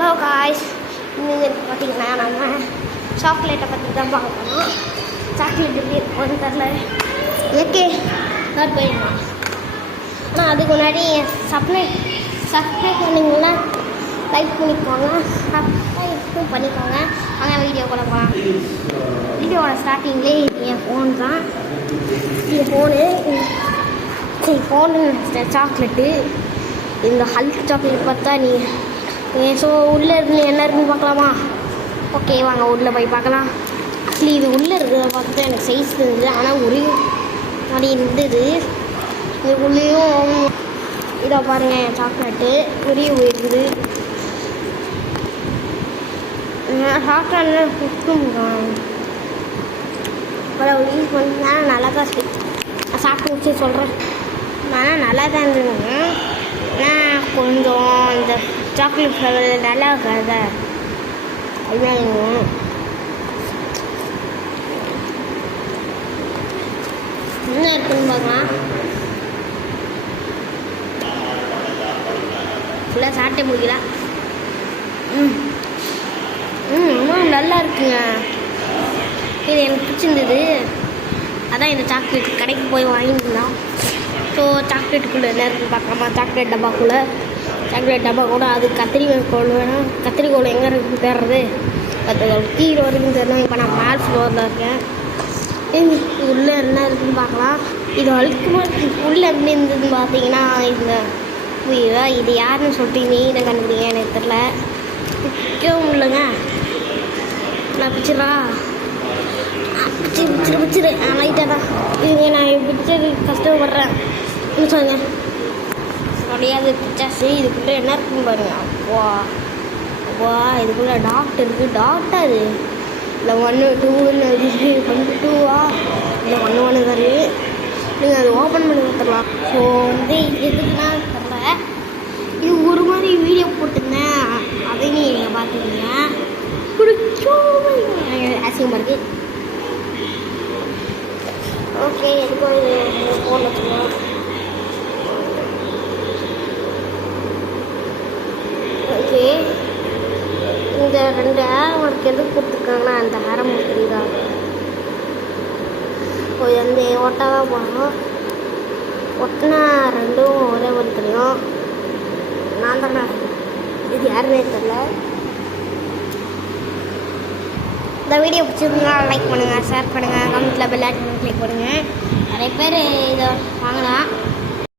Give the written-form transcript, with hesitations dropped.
Hello guys, இன்னைக்கு பார்த்தீங்கன்னா நம்ம சாக்லேட்டை பற்றி தான் பார்க்க போகிறோம். சாக்லேட் எப்படி இருக்கும்னு தெரில. ஓகே, ஸ்டார்ட் பண்ணிடலாம். ஆனால் அதுக்கு முன்னாடி சப்ஸ்கிரைப் பண்ணிங்கன்னா லைக் பண்ணிக்கோங்க, சப்ஸ்கிரைப்பும் பண்ணிக்கோங்க. வாங்க வீடியோ கூட போகலாம். வீடியோவோட ஸ்டார்டிங்லேயே என் ஃபோன் தான். என் ஃபோனு சாக்லேட்டு. இந்த ஹல்க் சாக்லேட் பார்த்தா ஸோ உள்ளே இருந்து என்ன இருக்குன்னு பார்க்கலாமா? ஓகே, வாங்க உள்ளே போய் பார்க்கலாம். ஆக்சுவலி இது உள்ளே இருக்கிறத பார்த்துட்டு எனக்கு சைஸ் இருந்தது, ஆனால் உரியும் அப்படி இருந்தது. இது உள்ளேயும் இதை பாருங்கள், என் சாக்லேட்டு உரிய போயிருக்குது. சாக்லேட் குடுங்க யூஸ் பண்ணிங்கன்னா நல்லா தான் இருக்குது. நான் சாப்பிட்டு முடிச்சு சொல்கிறேன். ஆனால் நல்லா தான் இருந்ததுங்க. ஆனால் கொஞ்சம் இந்த சாக்லேட் ஃப்ளேவர் நல்லா இருக்காது. அதுதான் என்ன இருக்குன்னு பார்க்கலாம். ஃபுல்லாக சாப்பிட்டே முடியல. இன்னும் நல்லா இருக்குங்க. இது எனக்கு பிடிச்சிருந்தது. அதான் இந்த சாக்லேட் கடைக்கு போய் வாங்கியிருந்தோம். ஸோ சாக்லேட்டுக்குள்ளே என்ன இருக்குன்னு பார்க்கலாமா? சாக்லேட் டப்பா கூட அது கத்திரிக்கோள் வேணும். கத்திரிக்கோள் எங்கே இருக்குன்னு தேடுறது, கத்திரிக்கோள் கீழே இருக்குன்னு தெரியணும். இப்போ நான் மேல் ஃப்ளோரில் இருக்கேன். உள்ளே என்ன இருக்குன்னு பார்க்கலாம். இது அழுக்குமா உள்ளே எப்படி இருந்ததுன்னு பார்த்தீங்கன்னா, இந்த இது யாருன்னு சொல்லிட்டு இதை கண்டுபிடிங்க, எனக்கு தெரில. பிடிக்கவும் இல்லைங்க. நான் பிடிச்சிடா பிடிச்சிரு லைட்டாக தான் இது. நான் பிடிச்சது கஷ்டப்படுறேன் சொல்லுங்க. முடியாது பிடிச்சாச்சு. இதுக்குள்ளே என்ன இருக்குன்னு பாருங்க. அப்பா இதுக்குள்ளே டாக்டர் இருக்குது. டாக்டர் அது இல்லை 1 2 இருக்குது. 1 2வா இல்லை 1 1 தான் இருக்குது. நீங்கள் அதை ஓப்பன் பண்ணி கொடுத்துடலாம். ஸோ எதுக்குன்னா தெரில. இது ஒரு மாதிரி வீடியோ போட்டிருந்தேன், அதையும் நீங்கள் பார்த்துருக்கீங்க. பிடிச்சோம் அசிங்கமாக இருக்குது. ஓகே, எதுக்கும் இது ஃபோன் வச்சுக்கணும். ஓகே, இந்த 2 ஹேர் மார்க் எதுக்கு கொடுத்துருக்காங்கன்னா, அந்த ஹேர் மார்க் தெரியுதா? அந்த ஒட்டா தான் போகணும். ஒட்டினா 2ம் ஒரே மாதிரி தெரியும். நான் தானே இது யாருமே தெரில. இந்த வீடியோ பிடிச்சிருந்தா லைக் பண்ணுங்கள், ஷேர் பண்ணுங்கள், கமெண்ட்டில் பெல் ஐக்கான் கிளிக் பண்ணுங்கள். நிறைய பேர் இதை வாங்கலாம்.